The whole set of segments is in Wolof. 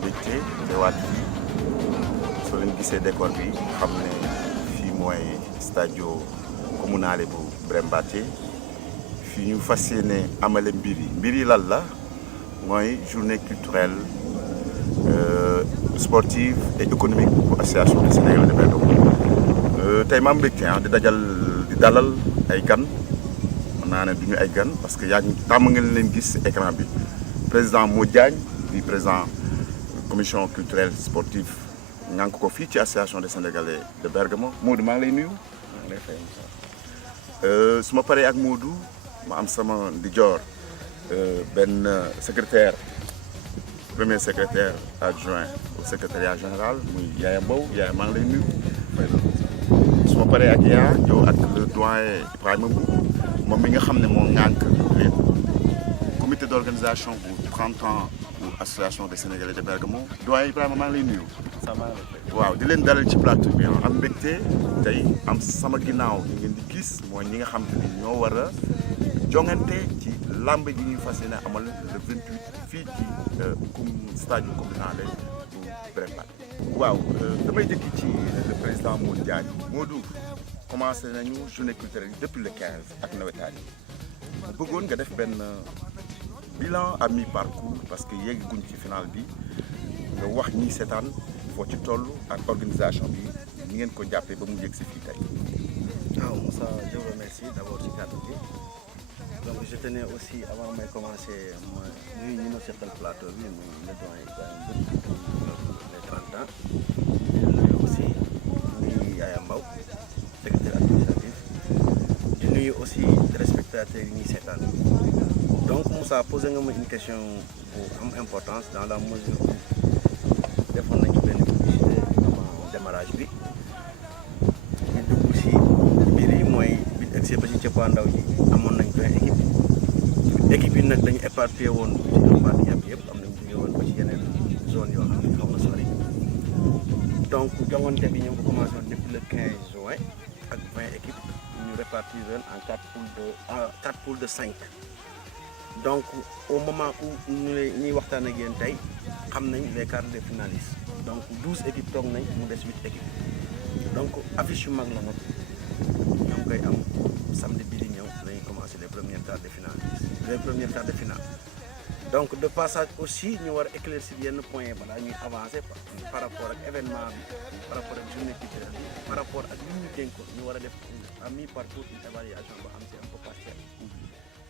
mbégte teewaat fii soo leen gisee décor bi xam ne fii mooy stadio comunale bu Brembathie fii ñu fas yéene amale mbir yi lan la mooy journée culturelle sportive et économique pour association des Sénégalais de Bergamo tey ma am mbégte di dalal ay gan mën naa ne duñu ay gan parce que yaa ngi tàmm ngeen leen gis écran bi président Modou Diagne di président commission culturelle sportive ñànk ko fii ci association des Sénégalais de Bergamo Modou maa ngi lay nuyu. maa ngi lay fay su ma paree ak Modou ma am sama ndijoor benn secrétaire premier secrétaire adjoint au secrétariat général muy Yaya Mbow Yaya maa ngi lay nuyu. su ma paree ak Yaya ñëw ak le doyen Ibrahima Mboup moom mi nga xam ne moo ŋànk comité d'organisation bu 30 ans bu association des Sénégalais de Bergamo doyen Ibrahima maa ngi lay nuyu. waaw di leen dalal ci plateau bi am mbégte tey am sama ginnaaw ñu ngeen di gis mooy ñi nga xam te ni ñoo war a jongante ci làmb ji ñuy fas yéene amal le 28 fii ci stadio communale bu Brembathie. waaw damay jëkki ci le président Modou Diagne. Modou commencé nañu journée culturelle depuis le 15 ak nawetaan yi mu bëggoon nga def benn bilan à mi-parcours parce que yegguñ ci final bi nga wax ñi seetaan foo ci toll ak organisation bi ni ngeen ko jàppee ba mu yegg si fii tey. waaw Moussa je vous remercie d'abord ci kàddu gi donc je tenais aussi avant may commencer ma nuyu ñi ma seqal plateau bi muy le doyen Ibrahima Mboup les 30 ans di nuyu aussi nuyu Yaya Mbow secrétaire administratif di nuyu aussi téléspectateurs yi ñuy seetaan donc Moussa posé nga ma une question bu am importance dans la mesure où defoon nañu benn publicité avant démarrage bi ñu dugg si mbir yi mooy bi egsi ba ci cëppaandaw ji amoon nañ 20 équipe yi nag dañu éparpillé woon ci parti yëpp am nañ jóge woon ba ci yeneen zone yoo xam ne xaw na sori donc jongante bi ñu ngi ko commencé woon depuis le 15 juin ak 20 équipes ñu répartir leen en 4 poules de 5 donc au moment où ñuy waxtaan ak yéen tey xam nañ les quarts de finalistes donc 12 équipes toog nañ mu des 8 équipes donc affiche yu mag la nag ñoo ngi koy am samedi bii di ñëw dañuy commencer les premiers quarts de finale donc de passage aussi ñu war a éclaircir yenn points yi balaa ñuy avancer par rapport ak événement bi par rapport ak journée culturelle bi par rapport ak li ñu dénkoon ñu war a def à mi-parcours une évaluation ba am si un peu partielle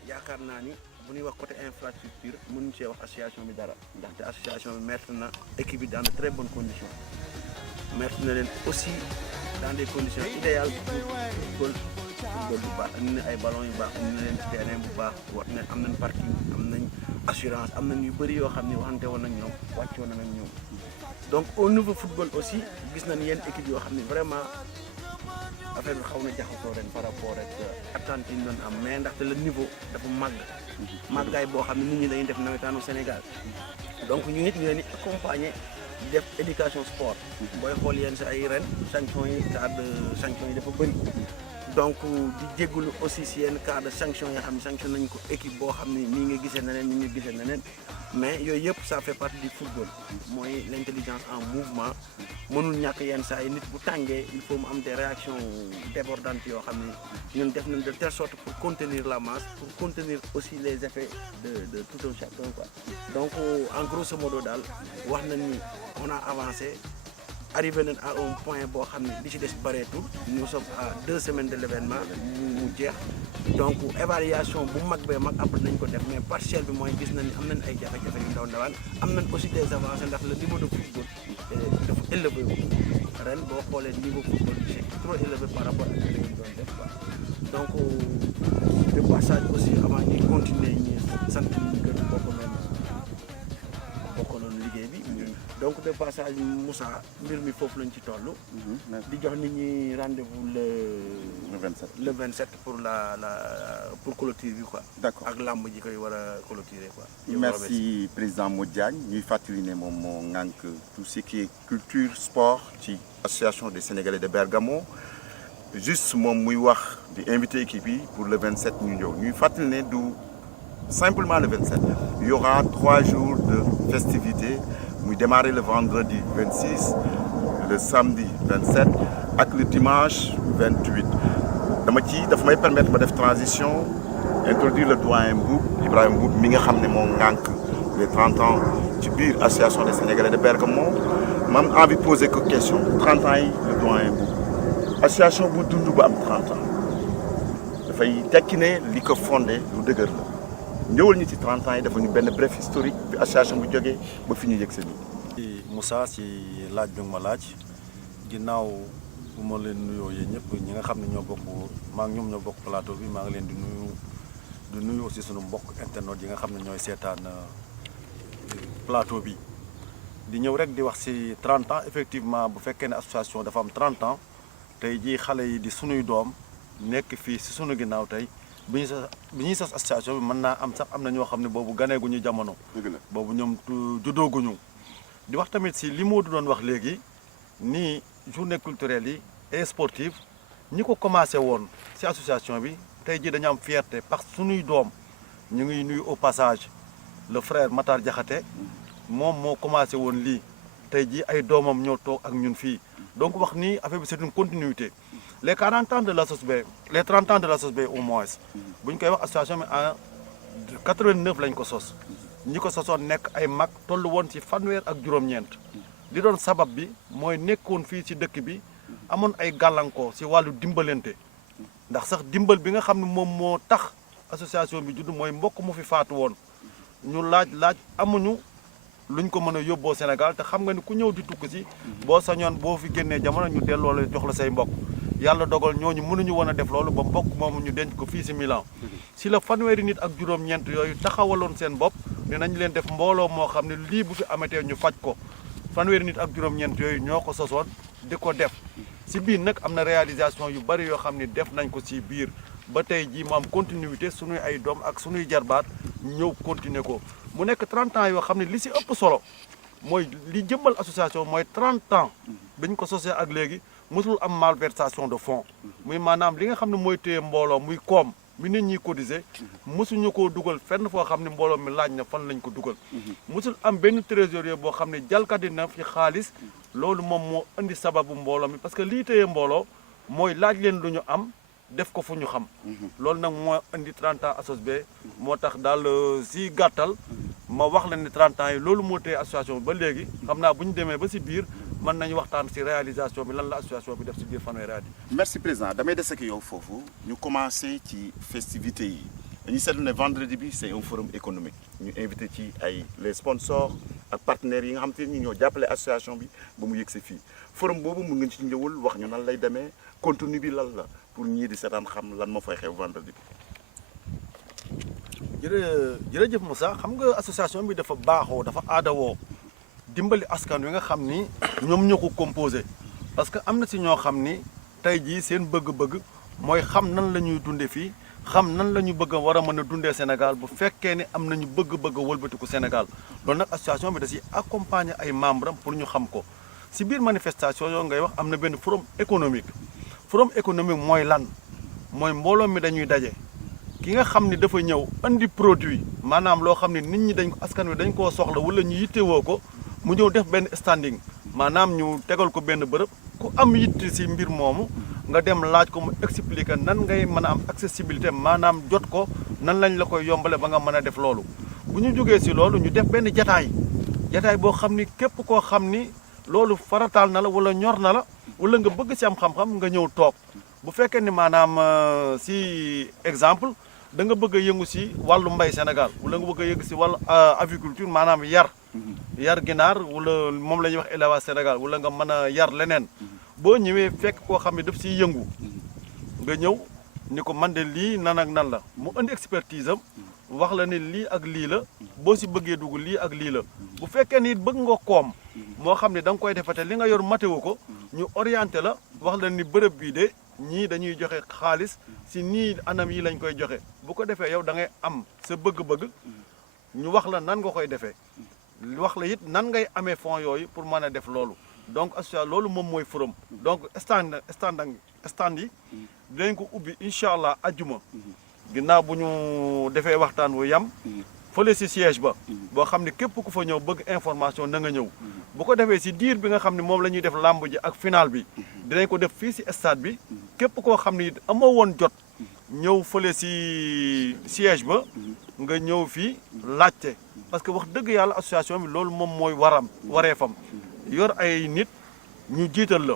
yaakaar naa ni bu ñuy wax côté infrastructure mënuñu see wax association bi dara ndaxte association bi mettre na équipe bi dans de très bonnes conditions mettre na leen aussi dans des conditions idéales pour football bu baax am na ay ballons yu baax am na leen terrain bu baax wat na am nañ parking am nañ assurance am nañ yu bëri yoo xam ne waxante woon nañ ñoom wàccoon nañ ñoom donc au niveau football aussi gis nañ yenn équipe yoo xam ne vraiment affaire bi xaw na jaxasoo ren par rapport ak attentes yi ñu doon am mais ndaxte le niveau dafa màggaay boo xam ne nit ñi dañuy def nawetaanu Sénégal donc ñu nit ñu leen di accompagner def éducation sport booy xool yenn sa ay ren sanction yi cas de sanction yi dafa bëri donc di jégalu aussi si yenn cas de sanction yoo xam ne sanction nañ ko équipe boo xam ne nii nga gisee neneen nii nga gisee neneen mais yooyu yëpp ça fait partie du football mooy l'intelligence en mouvement mënul ñàkk yenn saa yi nit bu tàngee il faut mu am des réactions débordantes yoo xam ne ñun def nañ de telle sorte pour contenir la masse pour contenir aussi les effets de tout un chacun quoi donc en grosso modo daal wax nañ ni on a avancé arrivé nañ à un point boo xam ne li ci des bareetul nous sommes à 2 semaines de l'événement mu jeex donc évaluation bu mag bee mag après nañ ko def mais partielle bi mooy gis nañ ni am nañ ay jafe-jafe yu ndaw ndawaan am nañ aussi des avancées ndax le niveau de football dafa élevé ren boo xoolee niveau football bi c'est trop élevé par rapport ak li ñu doon def quoi donc de passage aussi avant ñuy continuer ñi sant ñu gën bokkaloon liggéey bi donc de passage Moussa mbir mi foofu lañ ci toll. di jox nit ñi rendez-vous le 27 pour pour clôture bi quoi. d'accord ak làmb ji koy war a clôturer quoi. merci président Modou Diagne ñuy fàttali ne moom moo ŋànk tout ce qui est culture sport ci association des Sénégalais de Bergamo juste moom muy wax di invité équipe yi pour le 27 ñu ñëw ñuy fàttali ne du simplement le 27 il y aura 3 jours de festivités muy démarrer le vendredi 26 le samedi 27 ak le dimanche 28 dafa may permettre ma def transition introduire le doyen Mboup Ibrahima Mboup mi nga xam ne moo ŋànk les 30 ans ci biir association des Sénégalais de Bergamo ma am envie de poser que question 30 ans yi le doyen Mboup association bu dund ba am 30 ans dafay tekki ne li ko fondé lu dëgër la ñëwal ñu ci 30 ans yi dafa ñu benn bref historique bi association bu jógee ba fi ñu yëg seen i Moussa ci laaj bi nga ma laaj ginnaaw bu ma leen nuyoo yéen ñëpp ñi nga xam ne ñoo bokk maa ngi ñoom ñoo bokk plateau bi maa ngi leen di nuyu aussi sunu mbokk internet yi nga xam ne ñooy seetaan plateau bi di ñëw rek di wax ci 30 ans effectivement bu fekkee ne association dafa am 30 ans tey jii xale yi di sunuy doom nekk fii ci sunu ginnaaw tey bi ñuy sos association bi mën naa am sax am na ñoo xam ne boobu ganeeguñu jamono. boobu ñoom juddooguñu di wax tamit ci li moo doon wax léegi nii journée culturelle yi et sportive ñi ko commencé woon ci association bi tey jii dañu am fierté parce que sunuy doom ñu ngi nuyu au passage le frère Matar Diakhaté moom moo commencé woon lii tey jii ay doomam ñoo toog ak ñun fii donc wax ni affaire bi c'est une continuité les 40 ans de la SOSB les 30 ans de la SOSB au moins bu ñu koy wax association bi en 89 lañ ko sos ñi ko sosoon nekk ay mag toll woon ci fanweer ak juróom-ñeent li doon sabab bi mooy nekkoon fii ci dëkk bi amoon ay gàllankoor ci wàllu dimbalante ndax sax dimbal bi nga xam ne moom moo tax association bi judd mooy mbokk mu fi faatu woon ñu laaj amuñu luñ ko mën a yóbboo Sénégal te xam nga ni ku ñëw di tukki si boo sañoon boo fi génnee jamono ñu delloo la jox la say mbokk yàlla dogal ñooñu mënuñu woon a def loolu ba mbokk moomu ñu denc ko fii si Milan si la fanweeri nit ak juróom-ñeent yooyu taxawaloon seen bopp ne nañ leen def mbooloo moo xam ne lii bu fi amatee ñu faj ko fanweeri nit ak juróom-ñeent yooyu ñoo ko sosoon di ko def si biir nag am na réalisation yu bari yoo xam ne def nañ ko si biir ba tey jii mu am continuité suñuy ay doom ak suñuy jarbaat ñëw continuer ko mu nekk 30 ans yoo xam ne li si ëpp solo mooy li jëmbal association mooy 30 ans biñ ko sosee ak léegi mosul am malversation de fonds muy maanaam li nga xam ne mooy téye mbooloo muy koom mi nit ñi cotiser mosuñu koo dugal fenn foo xam ne mbooloo mi laaj na fan lañ ko dugal mosul am benn trésorier boo xam ne jalkati na fi xaalis loolu moom moo indi sababu mbooloo mi parce que lii téye mbooloo mooy laaj leen lu ñu am def ko fu ñu xam loolu nag moo indi 30 ans SOSB moo tax daal si gàttal ma wax la ni 30 ans yi loolu moo téye association bi ba léegi xam naa bu ñu demee ba si biir mën nañu waxtaan si réalisation bi lan la association bi def si biir fanweeri at yi. merci président damay des ak yow foofu ñu commencé ci festivités yi dañuy seetlu ne vendredi bi c'est un forum économique ñu invité ci ay les sponsors ak partenaires yi nga xam te ni ñoo jàppale association bi ba mu yëg si fii forum boobu mun nga ci ñëwul wax ñu nan lay demee contenu bi lan la pour ñii di seetaan xam lan moo fay xew vendredi bi. jërëjëf Moussa xam nga association bi dafa baaxoo dafa aadawoo dimbali askan wi nga xam ni ñoom ñoo ko composé parce que am na si ñoo xam ni tey jii seen bëgg-bëgg mooy xam nan la ñuy dundee fii xam nan la ñu bëgg a war a mën a dundee Sénégal bu fekkee ne am nañu bëgg-bëgg a wëlbatiku Sénégal loolu nag association bi da si accompagner ay membres am pour ñu xam ko si biir manifestation yoo ngay wax am na benn forum économique mooy lan mooy mbooloo mi dañuy daje ki nga xam ni dafa ñëw andi produit maanaam loo xam ne nit ñi dañ ko askan wi dañ koo soxla wala ñu yittewoo ko mu ñëw def benn standing maanaam ñu tegal ko benn bërëb ku am yitte si mbir moomu nga dem laaj ko mu expliquer nan ngay mën a am accessibilité maanaam jot ko nan lañ la koy yombale ba nga mën a def loolu bu ñu jógee si loolu ñu def benn jataay boo xam ni képp koo xam ni loolu farataal na la wala ñor na la wala nga bëgg si am xam-xam nga ñëw toog bu fekkee ni maanaam si exemple da nga bëgg a yëngu si wàllu mbay Sénégal wala nga bëgg a yëngu si wàllu aviculture maanaam yar ginaar wala moom la ñuy wax élevage Sénégal wala nga mën a yar leneen boo ñëwee fekk koo xam ne daf siy yëngu nga ñëw ni ko man de lii nan ak nan la mu indi expertise am wax la ne lii ak lii la boo si bëggee dugg lii ak lii la bu fekkee ni bëgg nga koom moo xam ne da nga koy defate li nga yor matéo ko ñu orienté la wax la ni bërëb bii de ñii dañuy joxe xaalis si nii anam yi lañ koy joxe bu ko defee yow da ngay am sa bëgg-bëgg ñu wax la nan nga koy defee wax la it nan ngay amee fonds yooyu pour mën a def loolu donc association loolu moom mooy forum donc stand yi dinañ ko ubbi incha allah ajjuma ginnaaw bu ñu defee waxtaan wu yam fële si siège ba boo xam ne képp ku fa ñëw bëgg information na nga ñëw bu ko defee si diir bi nga xam ne moom la ñuy def làmb ji ak final bi dinañ ko def fii si stade bi képp koo xam ne amoo woon jot ñëw fële si siège ba nga ñëw fii laajte parce que wax dëgg yàlla association bi loolu moom mooy wareefam yor ay nit ñu jiital la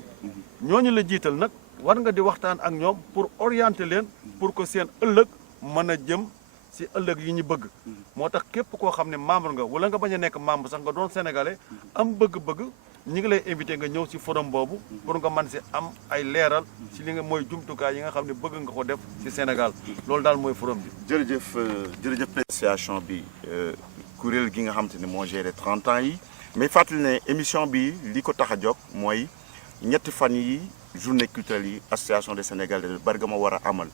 ñooñu la jiital nag war nga di waxtaan ak ñoom pour orienter leen pour que seen ëllëg mën a jëm si ëllëg yi ñu bëgg moo tax képp koo xam ne membre nga wala nga bañ a nekk membre sax nga doon sénégalais am bëgg-bëgg ñi ngi lay invité nga ñëw si forum boobu pour nga mën si am ay leeral si li nga mooy jumtukaay yi nga xam ne bëgg nga ko def si Sénégal loolu daal mooy forum bi. jërëjëf association bi kuréel gi nga xam te ne moo géré 30 ans yi mais fàttali ne émission bi li ko tax a jóg mooy ñetti fan yi journée culturelle yi association des Sénégalais de Bergamo war a amal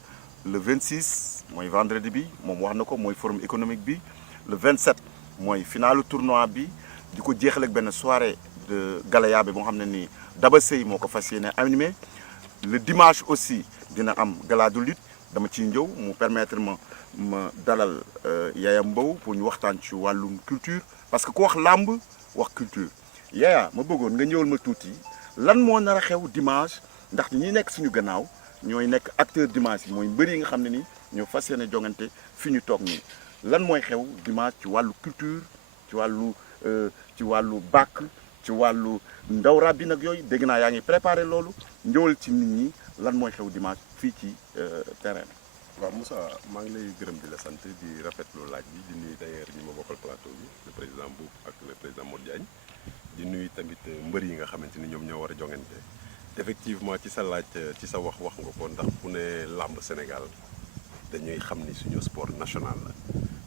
le 26 mooy vendredi bi moom wax na ko mooy forum économique bi le 27 mooy finalu tournoi bi di ko jeexal ak benn soirée de galaya bi moo xam ne ni Daba Sey moo ko fas yéene animé le dimanche aussi dina am gala de lutte dama ciy njëw mu permettre ma dalal Yaya Mbow pour ñu waxtaan ci wàllum culture parce que ku wax làmb wax culture Yaya ma bëggoon nga ñëwal ma tuuti lan moo nar a xew dimanche ndax ñi nekk suñu gannaaw ñooy nekk acteur dimanche yi mooy mbër yi nga xam ne ni ñoo fas yéene jongante fi ñu toog nii lan mooy xew dimanche ci wàllu culture ci wàllu bàkk ci wàllu ndaw rab bi nag yooyu dégg naa yaa ngi préparé loolu ñëwal ci nit ñi lan mooy xew dimanche fii ci terrain bi. waaw Moussa maa ngi lay gërëm di la sant di rafetlu laaj bi di nuyu d'ailleurs ñi ma bokkal plateau bi le président Boub ak le président Modou Diagne di nuyu tamit mbër yi nga xamante ni ñoom ñoo war a jongante effectivement ci sa laaj ci sa wax nga ko ndax bu ne làmb Sénégal dañuy xam ni suñu sport national la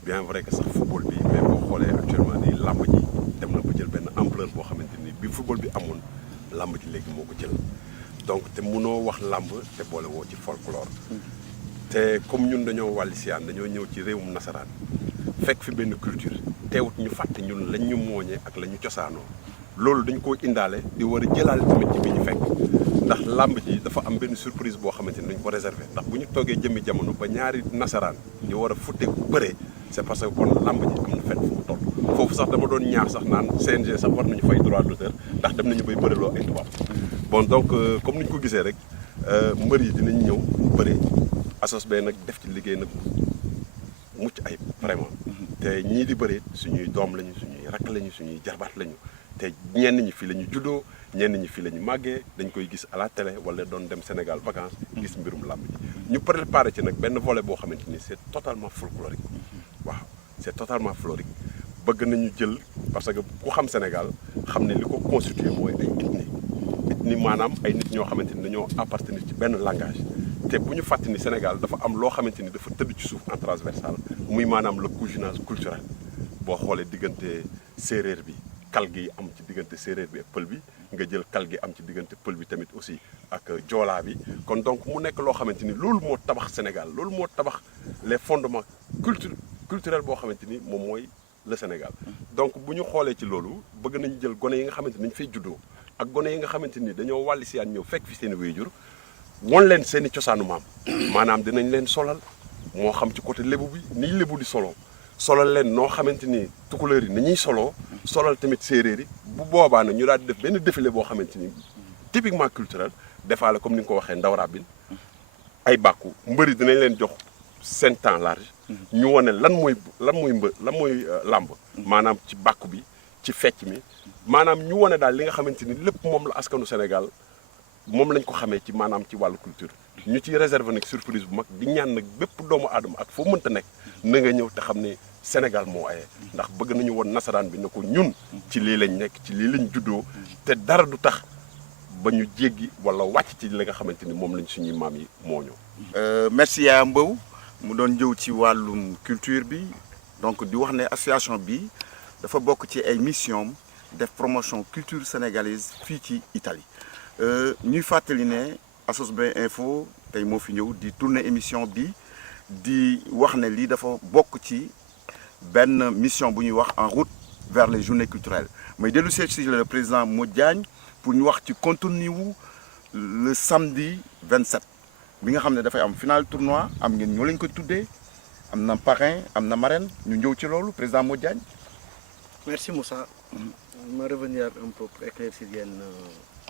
bien vrai que sax football bi mais boo xoolee actuellement ni làmb ji dem na ba jël benn ampleur boo xamante ni bi football bi amoon làmb ji léegi moo ko jël donc te mënoo wax làmb te boole woo ci folklore te comme ñun dañoo wàlli siyaan dañoo ñëw ci réewum nasaraan fekk fi benn culture teewut ñu fàtte ñun lañ ñu mooñee ak la ñu cosaanoo loolu dañ koo indaale di war a jëlaale tamit ci bi ñu fekk ndax làmb ji dafa am benn surprise boo xamante ni dañ ko réserver ndax bu ñu toogee jëmmi jamono ba ñaari nasaraan di war a futteeku bëree c'est parce que kon làmb ji am na fenn fu mu toll foofu sax dama doon ñaax sax naan CNG sax war nañu fay droit d'auteur ndax dem nañu bay bëreloo ay tubaab bon donc comme ni ñu ko gisee rek mbër yi dinañ ñëw bëre asos bee nag def ci liggéey nag mucc ayib vraiment te ñii di bëre suñuy doom lañu suñuy rakk lañu suñuy jarbaat lañu te ñenn ñi fii la ñu juddoo ñenn ñi fii la ñu màggee dañ koy gis à la télé wala doon dem Sénégal vacances gis mbirum làmb ji ñu préparé ci nag benn volet boo xamante ni c'est totalement folklorique waaw c'est totalement folklorique bëgg nañu jël parce que ku xam Sénégal xam ne li ko constitué mooy ay ethnie maanaam ay nit ñoo xamante ni dañoo appartenir ci benn langage te bu ñu fàttali ni Sénégal dafa am loo xamante ni dafa tëdd ci suuf en transversal muy maanaam le cousinage culturel boo xoolee diggante séeréer bi kal gi am ci diggante séeréer bi ak pël bi nga jël kal gi am ci diggante pël bi tamit aussi ak joolaa bi kon donc mu nekk loo xamante ni loolu moo tabax Sénégal loolu moo tabax les fondements culturels boo xamante ni moom mooy le Sénégal donc bu ñu xoolee ci loolu bëgg nañu jël gone yi nga xamante ni dañu fay juddoo ak gone yi nga xamante ni dañoo wàlli siyaan ñëw fekk fi seen i wéyjur won leen seen i cosaanu maam maanaam dinañ leen solal moo xam ci côté lébu bi nii lébu di solo solal leen noo xamante ni tukulóor yi ni ñuy soloo solal tamit séeréer yi bu boobaa nag ñu daal di def benn défilé boo xamante ni typiquement culturel defaale comme ni nga ko waxee ndaw rabin ay bàkku mbëri dinañ leen jox seen temps large ñu wane lan mooy làmb maanaam ci bàkku bi ci fecc mi maanaam ñu wane daal li nga xamante ni lépp moom la askanu Sénégal moom lañ ko xamee ci maanaam ci wàllu culture ñu ciy réserver nag surprise bu mag di ñaan nag bépp doomu aadama ak foo mënta nekk na nga ñëw te xam ne Sénégal moo aye ndax bëgg nañu woon nasaraan bi ne ko ñun ci lii lañ nekk ci lii lañ juddoo te dara du tax ba ñu jéggi wala wàcc ci li nga xamante ni moom lañ suñuy maam yi moo ñëw. merci Yaya Mbow mu doon jëw ci wàllum culture bi donc di wax ne association bi dafa bokk ci ay mission def promotion culture sénégalaise fii ci Italie ñuy fàttali ne ASOSB info tey moo fi ñëw di tourner émission bi di wax ne lii dafa bokk ci benn mission bu ñuy wax en route vers les journées culturelles mais dellu si le président Modou Diagne pour ñu wax ci contenu wu le samedi 27 bi nga xam ne dafay am final tournoi am ngeen ñoo lañ ko tuddee am na parrain am na marraine ñu ñëw ci loolu président Modou Diagne. Merci Moussa. ma revenir un peu pour éclaircir yenn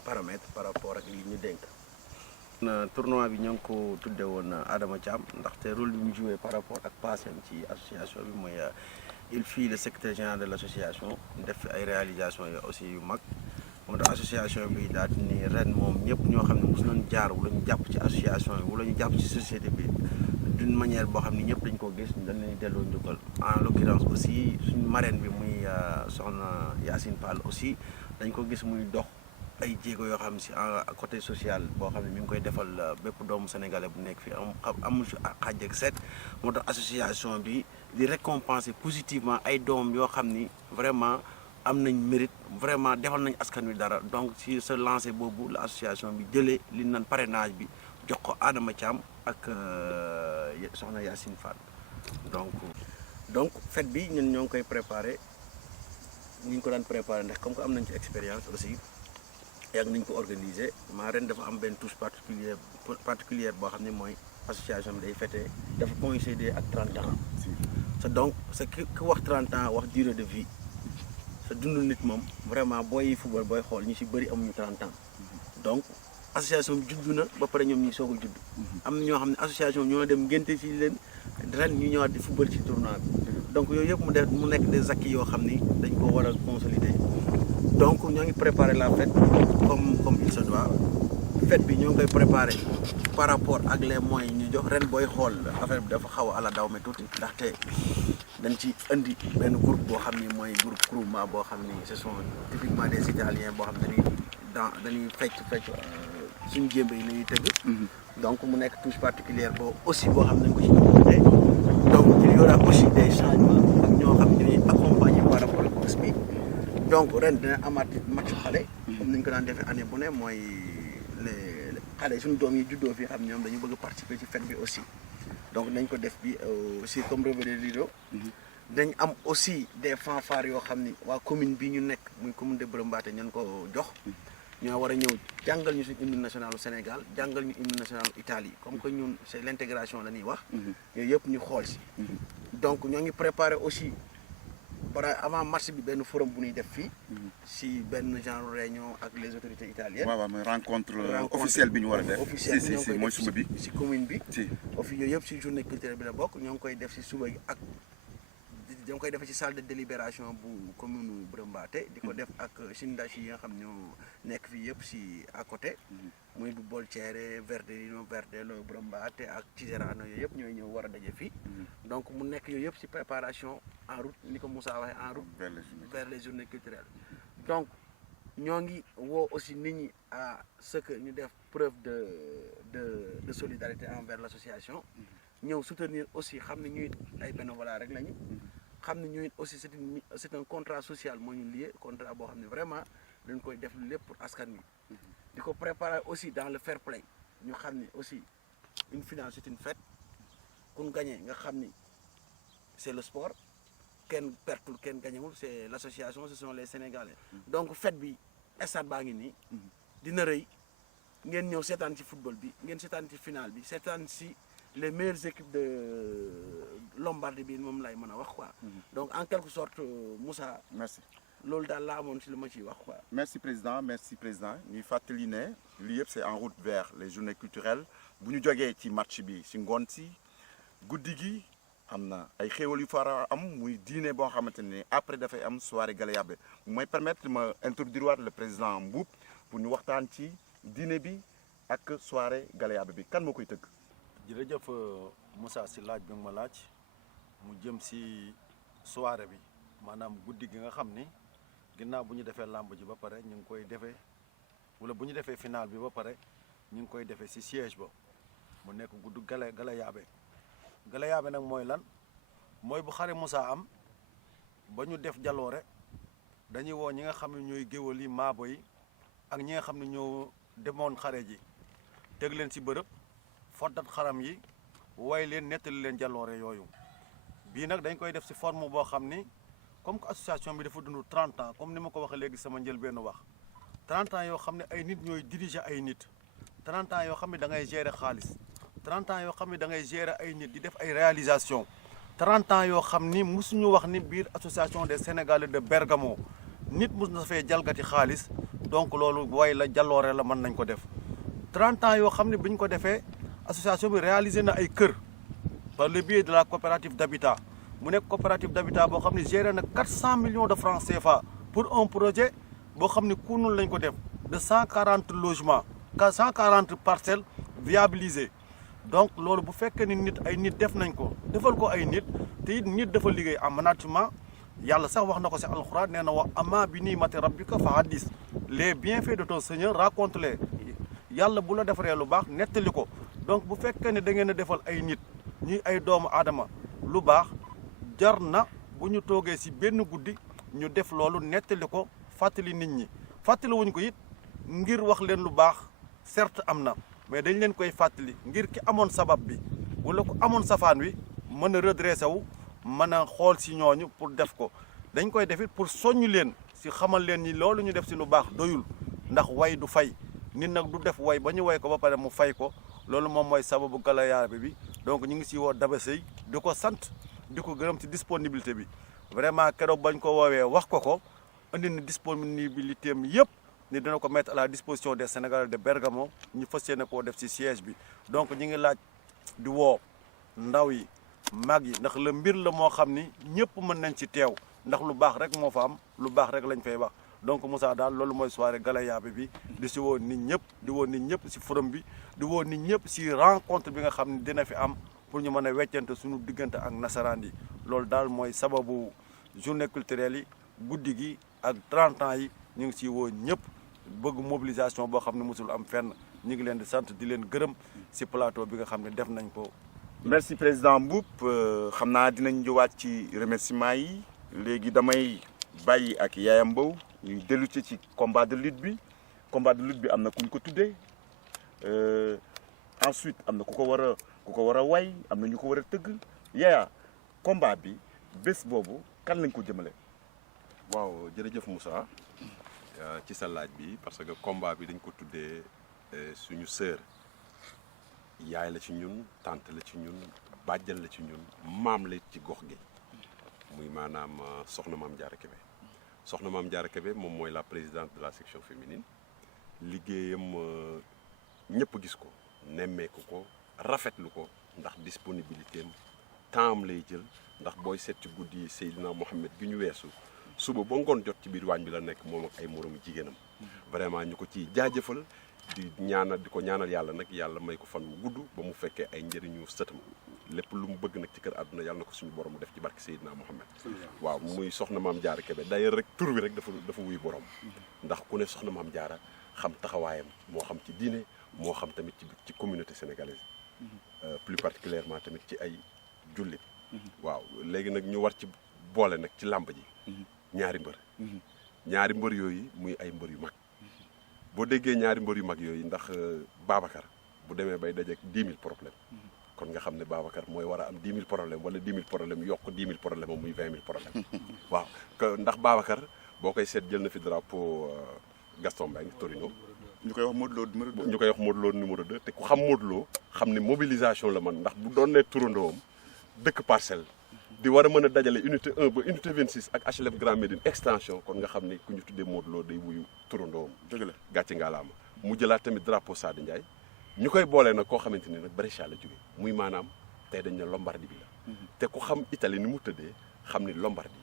paramètres par rapport ak li ñu dénk. tournoi bi ñoo ngi ko tudde woon Adama Thiam ndaxte rôle bi mu joué par rapport ak passem ci association bi mooy il fut le secrétaire général de l' association def fi ay réalisations yi aussi yu mag moo tax association bi daal di ni ren moom ñëpp ñoo xam ne mos nañu jaar wala ñu jàpp ci association bi wala ñu jàpp ci société bi d' une manière boo xam ne ñëpp dañ ko gis dañ leen delloo njukkal en l' occurrence aussi suñu marraine bi muy soxna Yacine Fall aussi dañ ko gis muy dox ay jéego yoo xam si à côté social boo xam ne mi ngi koy defal bépp doomu sénégalais bu nekk fii amul si xàjj ak seet moo tax association bi di récompenser positivement ay doom yoo xam ni vraiment am nañ mérite vraiment defal nañ askan wi dara donc si sa lancé boobu la association bi jëlee li naan parrainage bi jox ko Adama Thiam ak soxna Yacine Fall donc fête bi ñun ñoo ngi koy préparé ñu ko daan préparé ndax comme que am nañ ci expérience aussi yàgg nañ ko organiser maa ren dafa am benn touche particulière boo xam ne mooy association bi day fêté dafa coïncider ak 30 ans sa donc sa ki wax 30 ans wax durée de vie sa dundu nit moom vraiment booy football booy xool ñu si bëri amuñu 30 ans donc association bi judd na ba pare ñoom ñi soog a judd am na ñoo xam ne association ñoo dem ngénte ci leen ren ñu ñëwaat di football ci tournoi bi donc yooyu yëpp mu nekk des acquis yoo xam ni dañ ko war a consolider donc ñoo ngi préparer la fête comme il se doit fête bi ñoo ngi koy préparer par rapport ak les moyens ñu jox ren booy xool affaire bi dafa xaw a ala daw me tuuti ndaxte dañ ci indi benn groupe boo xam ni mooy groupe Kourouma boo xam ni ce sont typiquement des Italiens boo xam ne dañuy fecc suñu jéembe yi la ñuy tëgg donc mu nekk touche particulière boo aussi boo xam ne dañ ko ci ñëwante donc il y aura aussi des changements ak ñoo xam ne ñuy accompagner par rapport ak bés bi donc ren dina amaat match xale comme ni ñu ko daan defee année bu ne mooy les xale suñu doom yi juddoo fii xam ñoom dañu bëgg a participer ci fête bi aussi donc nañ ko def bi aussi comme revenu Lido dañ am aussi des fanfares yoo xam ni waa commune bi ñu nekk muy commune de Bërëm Mbaate ñan ko jox ñoo war a ñëw jàngal ñu suñu hymne national Sénégal jàngal ñu hymne national Italie comme que ñun c'est l'intégration la ñuy wax yooyu yëpp ñu xool si donc ñoo ngi préparé aussi avant match bi benn forum bu ñuy def fii si benn genre réunion ak les autorités italiennes. waaw mooy rencontre officielle bi ñu war a def. officielle si mooy suba bi si commune bi. si yooyu yëpp si journée culturelle bi la bokk ñoo ngi koy def si suba gi ak ñoo ngi koy defee si salle de délibération bu commune Bërëm Mbaate di ko def ak syndachi yi nga xam ñoo nekk fii yëpp si à côté. muy bu Bolcere Verdellino Verdello Bërëm Mbaate ak Tiserano yooyu yëpp ñooy ñëw war a daje fii. donc mu nekk yooyu yëpp si préparation en route ni ko Moussa waxee en route vers les journées culturelles donc ñoo ngi woo aussi nit ñi à ce que ñu def preuve de solidarité envers l'association ñëw soutenir aussi xam ne ñuy ay bénévolat rek lañu xam ne ñuy aussi c'est un contrat social moo ñu lié contrat boo xam ne vraiment dañ koy def lépp pour askan wi di ko préparer aussi dans le fair play ñu xam ni aussi une finale c'est une fête kun gagné nga xam ni c'est le sport kenn pertul kenn gañewul c'est l'association ce sont les Sénégalais donc fête bi stade baa ngi nii dina rëy ngeen ñëw seetaan ci football bi ngeen seetaan ci finale bi seetaan ci les meilleures équipes de Lombardie bi moom lay mën a wax quoi donc en quelque sorte Moussa merci loolu daal laa amoon ci lu ma ciy wax quoi merci président ñuy fàttali ne lii yëpp c'est en route vers les journées culturelles bu ñu jógee ci match bi ci ngoon si guddi gi am na ay xéewal yu fara am muy dîner boo xamante ne après dafay am soirée Galayabe mooy permettre ma introduire waat le président Mboup pour ñu waxtaan ci dîner bi ak soirée Galayabe bi kan moo koy tëgg. jërëjëf Moussa si laaj bi nga ma laaj mu jëm si soirée bi maanaam guddi gi nga xam ni ginnaaw bu ñu defee làmb ji ba pare ñu ngi koy defee wala bu ñu defee final bi ba pare ñu ngi koy defee si siège ba mu nekk guddi Galayabe nag mooy lan mooy bu xare Moussa am ba ñu def jaloore dañuy woo ñi nga xam ne ñooy géwal yi maabo yi ak ñi nga xam ne ñoo demoon xare ji teg leen si bërëb foddat xaram yi way leen nettali leen jaloore yooyu bii nag dañ koy def si forme boo xam ni comme que association bi dafa dund 30 ans comme ni ma ko waxee léegi sama njëlbéenu wax 30 ans yoo xam ne ay nit ñooy diriger ay nit 30 ans yoo xam ne da ngay gérer xaalis 30 ans yoo xam ne da ngay gérer ay nit di def ay réalisation 30 ans yoo xam ni musuñu wax ni biir association des Sénégalais de Bergamo nit mus na fee jalgati xaalis donc loolu way la jaloore la mën nañ ko def 30 ans yoo xam ne bi ñu ko defee association bi réalisé na ay kër par le biais de la coopérative d'habitat mu nekk coopérative d'habitat boo xam ne géré na 400 millions de francs CFA pour un projet boo xam ne Kounoune lañ ko def de 140 logements 140 parcelles viabilisées donc loolu bu fekkee ni nit ay nit def nañ ko defal ko ay nit te it nit dafa liggéey en management yàlla sax wax na ko ci alxuraan nee na wa amma bi ni'mati rabbika fa haddis les bienfaits de ton Seigneur raconte-les yàlla bu la defaree lu baax nettali ko donc bu fekkee ne da ngeen a defal ay nit ñuy ay doomu aadama lu baax jar na bu ñu toogee ci benn guddi ñu def loolu nettali ko fàttali nit ñi fàttali wuñ ko it ngir wax leen lu baax certes am na mais dañ leen koy fàttali ngir ki amoon sabab bi wala ku amoon safaan wi mën a redressé wu mën a xool ci ñooñu pour def ko dañ koy def it pour soññ leen ci xamal leen ni loolu ñu def ci lu baax doyul ndax way du fay nit nag du def way ba ñu way ko ba pare mu fay ko loolu moom mooy sababu Galayaabe bi donc ñu ngi ci woo Daba Seye di ko sant di ko gërëm ci disponibilité bi vraiment keroog bañ ko woowee wax ko indi na disponibilité am yëpp ni dina ko mettre à la disposition des Sénégalais de Bergamo ñu fas yéene koo def ci siège bi donc ñu ngi laaj di woo ndaw yi mag yi ndax la mbir la moo xam ni ñëpp mën nañ ci teew ndax lu baax rek moo fa am lu baax rek lañ fay wax donc Moussa daal loolu mooy soirée Galayaabe bi di si woo nit ñëpp di woo nit ñëpp si forum bi di woo nit ñëpp si rencontre bi nga xam ne dina fi am pour ñu mën a weccante suñu diggante ak nasaraan yi loolu daal mooy sababu journée culturelle yi guddi gi ak 30 ans yi ñu ngi siy woo ñëpp bëgg mobilisation boo xam ne mosul am fenn ñu ngi leen di sant di leen gërëm si plateau bi nga xam ne def nañ ko. merci président Mboup xam naa dinañ ñëwaat ci remerciement yi léegi damay bàyyi ak Yaya Mbow ñuy dellu ci combat de lutte bi am na ku ñu ko tuddee ensuite am na ku ko war a way am na ñu ko war a tëgg Yaya combat bi bés boobu kan lañ ko jëmale. waaw jërëjëf Moussa ci sa laaj bi parce que combat bi dañ ko tuddee suñu sœur yaay la ci ñun tante la ci ñun bàjjan la ci ñun maam la ci gox gi muy maanaam soxna Maam Diarra Kébé soxna Maam Diarra Kébé moom mooy la présidente de la section féminine liggéeyam ñëpp gis ko nemmeeku ko rafetlu ko ndax disponibilité am temps am lay jël ndax booy seet ci guddi yi Seydina Mohamed gi ñu weesu suba ba ngoon jot ci biir waañ bi la nekk moom ak ay moroomu jigéenam vraiment ñu ko ciy jaajëfal di ko ñaanal yàlla nag yàlla may ko fan wu gudd ba mu fekkee ay njëriñu sëtam lépp lu mu bëgg nag ci kër àdduna yàlla na ko suñu borom def ci barke Seydina Mohamed waaw muy soxna Maam Diarra Kébé d'ailleurs rek tur bi rek dafa wuy borom ndax ku ne soxna Maam Diarra xam taxawaayam moo xam ci diine moo xam tamit ci communauté sénégalaise plus particulièrement tamit ci ay jullit waaw léegi nag ñu war ci boole nag ci làmb ji ñaari mbër yooyu muy ay mbër yu mag boo déggee ñaari mbër yu mag yooyu ndax Babacar bu demee bay dajeek 10 000 problèmes kon nga xam ne Babacar mooy war a am 10 000 problèmes wala 10 000 problèmes yokk 10 000 problèmes am muy 20 000 problèmes waaw ndax Babacar boo koy seet jël na fi drapeau Gaston Mbengue Torino ñu koy wax Modou Lo numéro 2 te ku xam Modou Lo xam ne mobilisation la man ndax bu doon ne turandoom dëkk Parcelles di war a mën a dajale unité 1 ba unité 26 ak HLM Grand Médine extension kon nga xam ne ku ñu tuddee Modou Lo day wuyu turandoom dëgg la gàcce ngaalaama mu jëlaat tamit drapeau Sadi Ndiaye ñu koy boolee nag koo xamante ni nag Brescia la jóge muy maanaam tey dañ ne Lombardie bi la te ku xam Italie ni mu tëddee xam ni Lombardie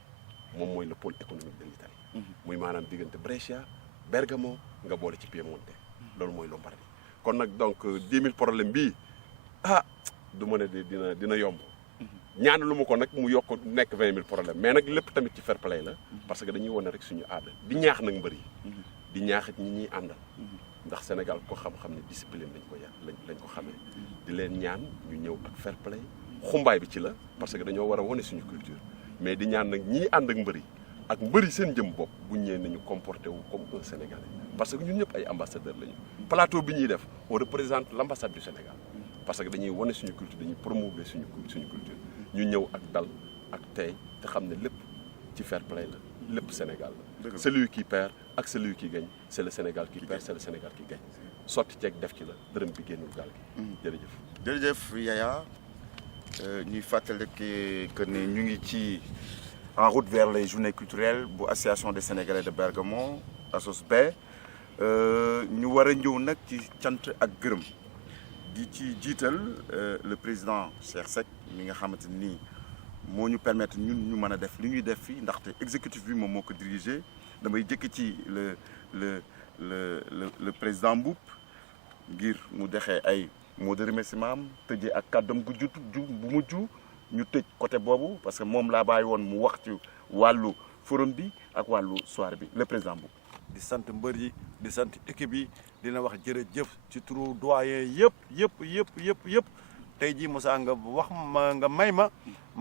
moom mooy le pôle économique de l'Italie muy maanaam diggante Brescia Bergamo nga boole ci Piemonte loolu mooy Lombardie kon nag donc 10 000 problème bii du ma ne dina yomb ñaan lu ma ko nag mu yokk nekk 20 000 problème mais nag lépp tamit ci fair play la parce que dañuy wane rek suñu aada di ñaax nag mbër yi di ñaaxit ñi ñuy àndal ndax Sénégal ko xam-xam ne discipline lañ ko xamee di leen ñaan ñu ñëw ak fair play xumbaay bi ci la parce que dañoo war a wane suñu culture mais di ñaan nag ñii ànd ak mbër yi ak mbër yi seen jëm bopp bu ñëwee nañu comporté wu comme un Sénégalais parce que ñun ñëpp ay ambassadeurs lañu plateau bi ñuy def on représente l'ambassade du Sénégal parce que dañuy wane suñu culture dañuy promouvoir suñu culture ñu ñëw ak dal ak tey te xam ne lépp ci fair play la lépp Sénégal la celui qui perd ak celui qui gagne c'est le Sénégal qui perd c'est le Sénégal qui gagne sotti ceeg def ci la dërëm bi génnul gaal gi jërëjëf Yaya ñuy fàttali que ni ñu ngi ci en route vers les journées culturelles bu association des Sénégalais de Bergamo ASOSB ñu war a ñëw nag ci cant ak gërëm di ci jiital le président Cheikh Seck mi nga xamante ni moo ñu permettre ñun ñu mën a def li ñuy def fii ndaxte exécutif bi moom moo ko dirigé damay jëkk ci le président Mboup ngir mu dexee ay mots de remerciement am tëjee ak kàddam gu bu mujj ñu tëj côté boobu parce que moom laa bàyyi woon mu wax ci wàllu forum bi ak wàllu soirée bi le président Mboup. di sant mbër yi di sant équipe yi dina wax jërëjëf ci turu doyen yëpp tey jii Moussa nga wax ma nga may ma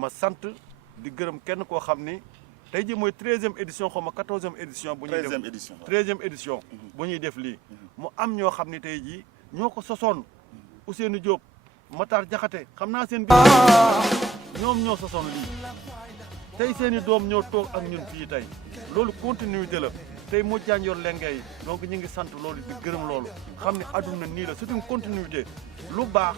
sant di gërëm kenn koo xam ni tey jii mooy 13e édition xaw ma 14e édition. bu ñuy def 13e édition. bu ñuy def lii mu am ñoo xam ni tey jii ñoo ko sosoon Ousseynou Diop Matar Diakhaté xam naa seen biir ñoom ñoo sosoon lii tey seen i doom ñoo toog ak ñun fii tey loolu continuité la. tey moo jaan yor lengay donc ñu ngi sant loolu di gërëm loolu xam ne àdduna nii la c'est une continuité lu baax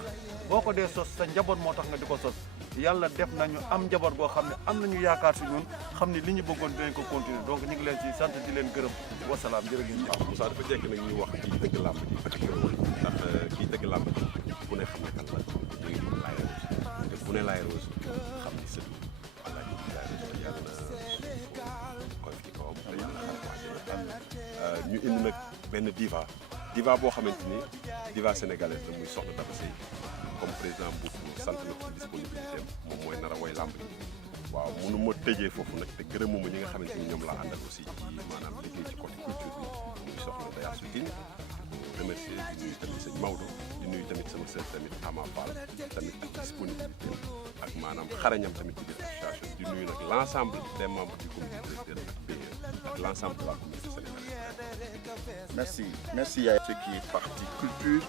boo ko dee sos sa njaboot moo tax nga di ko sos yàlla def nañu am njaboot boo xam ne am nañu yaakaar si ñun xam ne li ñu bëggoon dinañ ko continuer donc ñu ngi leen ci sant di leen gërëm wasalaam jërëjëf. waaw Moussa dafa jekk nag ñuy wax kii dëgg làmb ji ndax kii dëgg làmb ji bu ne xam ne kan la ñu ngi Laye Rose te bu ne Laye Rose xam ni sëtu Laye Rose yàlla na koy ci kawam te yàlla xar ñu indi nag benn diva boo xamante ni diva sénégalaise la muy Soxna Daba Seye comme président Mboup sant na ko ci disponibilité moom mooy nar a woy làmb ji waaw mënu ma tëjee foofu nag te gërëmuma ñi nga xamante ni ñoom laa àndal aussi ci maanaam liggéey ci côté culture bi muy Soxna Daya Soutine remercier di nuyu tamit sëñ Maodo di nuyu tamit sama sœur tamit Ama Fall tamit ak disponibilité ak maanaam xarañam tamit ci biir association di nuyu nag l' ensemble des membres du comité directeur ak PE ak l' ensemble de la communauté sénégalaise. merci à ce qui est partie culture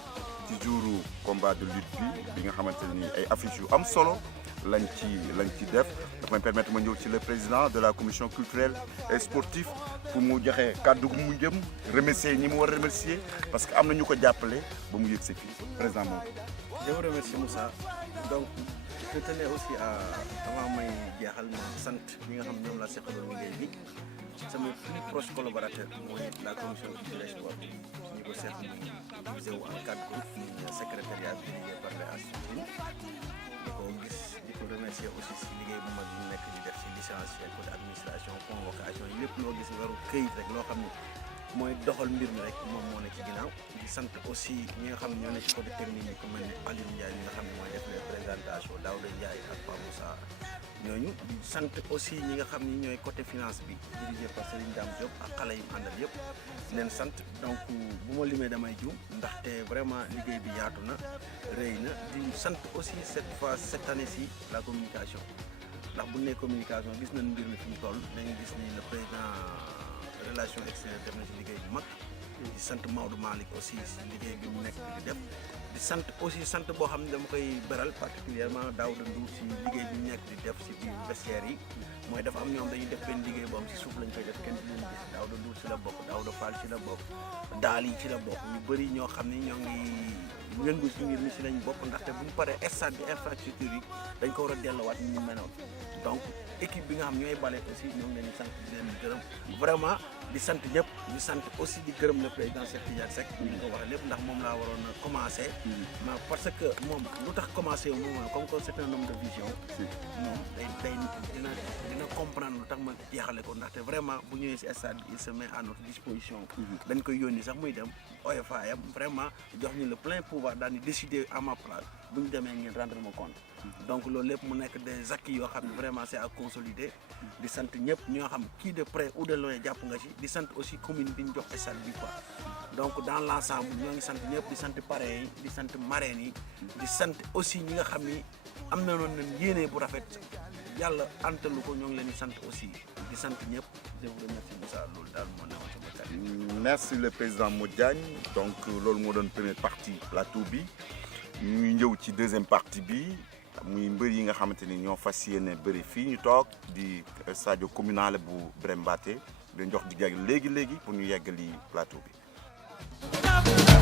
ci jouru combat de lutte bi nga xamante ni ay affiches yu am solo lañ ci def daf may permettre ma ñëw ci le président de la commission culturelle et sportive pour mu joxe kàddu gu mu jëm remercier ñi mu war a remercier parce que am na ñu ko jàppale ba mu yëg si fii président moom. Je vous remercie Moussa donc je tenais aussi à avant may jeexal ma sant ñi nga xam ñoom laa seqaloon liggéey bi sama plus proche collaborateur mooy la commission culturelle et sportive ñu ko seq divisé wu en 4 groupes secrétariat dirigé par les Assoutine di ko gis di ko remercier aussi si liggéey bu mag bu nekk di def si licencié côté administration convocation yi lépp loo gis waru këyit rek loo xam ne mooy doxal mbir mi rek moom moo nekk ci ginnaaw di sant aussi ñi nga xam ne ñoo nekk ci côté technique yi ku mel ne Aliou Ndiaye ñi nga xam ne mooy def les présentations Daouda Ndiaye ak Pape Moussa ñooñu di sant aussi ñi nga xam ni ñooy côté finance bi dirigé par Serigne Dame Diop ak xale yi mu àndal yëpp di leen sant donc bu ma limee damay juum ndaxte vraiment liggéey bi yaatu na rëy na di sant aussi cette année ci la communication ndax bu nee communication gis nañ mbir mi fi mu toll dañu gis ni le président relation extérieure def na ci liggéey bu mag di sant Maodo Malick aussi si liggéey bi mu nekk di def di sant aussi sant boo xam ne dama koy beral particulièrement Daouda Ndour si liggéey bi mu nekk di def si biir vestiaire yi mooy dafa am ñoom dañuy def benn liggéey boo xam si suuf lañ koy def kenn du leen gis Daouda Ndour si la bokk Daouda Fall ci la bokk daal yi ci la bokk ñu bëri ñoo xam ne ñoo ngi yëngu si mbir mi si lañ bokk ndaxte bu ñu paree stade bi infrastructure yi dañ ko war a delluwaat ñu menoon donc équipe bi nga xam ñooy bale aussi ñoo ngi leen di sant di leen gërëm vraiment di sant ñëpp di sant aussi di gërëm le président Cheikh Tidiane Seck ñu ngi ko wax lépp ndax moom laa waroon a commencé mais parce que moom lu tax commencé wu moom comme que c'est un homme de vision moom day dina comprendre lu tax ma jeexale ko ndaxte vraiment bu ñëwee si stade bi il se met à notre disposition dañ koy yónni sax muy dem OFA yam vraiment jox ñu le plein pouvoir daal di décider à ma place bu ñu demee ngeen rendre ma compte donc loolu lépp mu nekk des acquis yoo xam ne vraiment c'est à consolider di sant ñëpp ñoo xam kii de près ou de loin jàpp nga ci di sant aussi commune bi ñu jox stade bi quoi donc dans l'ensemble ñoo ngi sant ñëpp di sant parrains yi di sant marraines yi di sant aussi ñi nga xam ni am na loon leen yéene bu rafet yàlla antalu ko ñoo ngi leen di sant aussi di sant ñëpp je vous remercie Moussa loolu daal moo newoon sama kàddu. Merci le président Modou Diagne donc loolu moo doon première partie plateau bi ñu ñëw ci deuxième partie bi muy mbër yi nga xamante ni ñoo fas yéene bëri fii ñu toog di stade communal bu Birame Mbathé di jox di léegi pour ñu yeggali plateau bi.